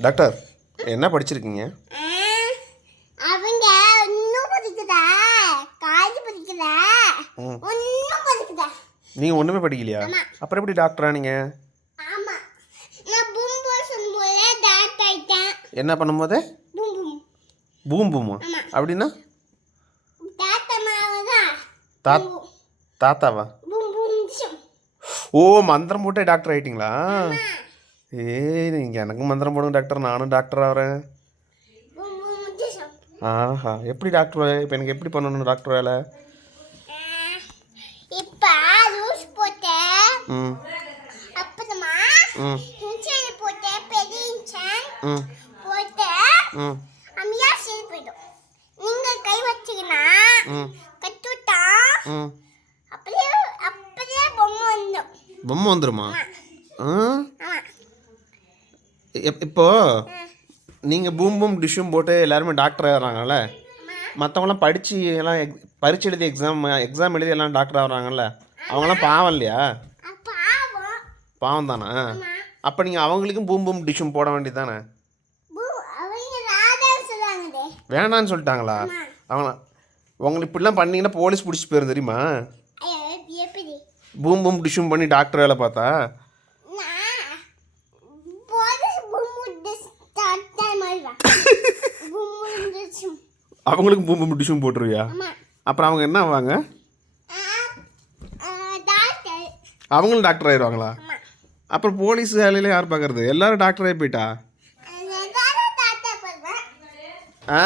Doctor என்ன படிச்சிருக்கீங்க? அவங்க இன்னும் படிக்குதா காலேஜ் படிக்குதா ஒன்றும் படிக்குதா நீங்கள் ஒன்றுமே படிக்கலையா? அப்புறம் எப்படி டாக்டரா நீங்கள் ஆமா. நான் பூம்பு சொல்லும்போது டாக்டர் ஆயிட்டேன். என்ன பண்ணும்போது? பூம்பு பூம். பூமா ஆமா. அப்படின்னா? டாக்டர் மாவுதான் தா தாத்தாவா? ஓ மந்திரம் போட்டே டாக்டர் ஆயிட்டீங்களா? ஏய் நீங்கள் எனக்கு மந்திரம் போடுங்க டாக்டர் நானும் டாக்டர் ஆகிறேன் ஆஹா எப்படி டாக்டர் இப்போ எனக்கு எப்படி பண்ணணும் டாக்டர் வேலை? இப்போ லூஸ் போட்டேன் ம். அப்புறமா ம். போட்டேன் பெரிய ம். போட்டேன் ம். அம்மியா சரி போயிடும். நீங்க கை வச்சீங்கன்னா ம். கட்டுட்டா ம். அப்படியே அப்படியே பொம்மை வந்துடும். பொம்மை வந்துருமா? ஆ? ஆமா இப்- இப்போ நீங்கள் பூம் பூம் டிஷ்ஷும் போட்டு எல்லாருமே டாக்டர் ஆகிறாங்கல்ல? மற்றவங்களாம் படித்து எல்லாம் எக் பரீட்சை எழுதி எக்ஸாம் எக்ஸாம் எழுதி எல்லாம் டாக்டர் ஆகுறாங்கல்ல? அவங்களாம் பாவம் இல்லையா? பாவம் தானே? அப்போ நீங்கள் அவங்களுக்கும் பூம் பூம் டிஷ்ஷும் போட வேண்டியது தானே வேணான்னு சொல்லிட்டாங்களா? அவங்க உங்களை இப்படிலாம் பண்ணீங்கன்னா போலீஸ் பிடிச்சி போயிரும் தெரியுமா? பூம் பூம் டிஷ்ஷும் பண்ணி டாக்டர் வேலை பார்த்தா நான் போலீஸ் பூமு ஸ்டார்ட் டைம் ஆயிடுவா பூமு அவங்களுக்கும் பூம் பூம் டிஷ்ஷும் போட்டுருவியா? அப்புறம் அவங்க என்ன ஆவாங்க? அவங்களும் டாக்டர் ஆயிடுவாங்களா? அப்புறம் போலீஸ் வேலையில யார் பார்க்கறது எல்லாரும் டாக்டர் ஆகி போயிட்டா? ஆ.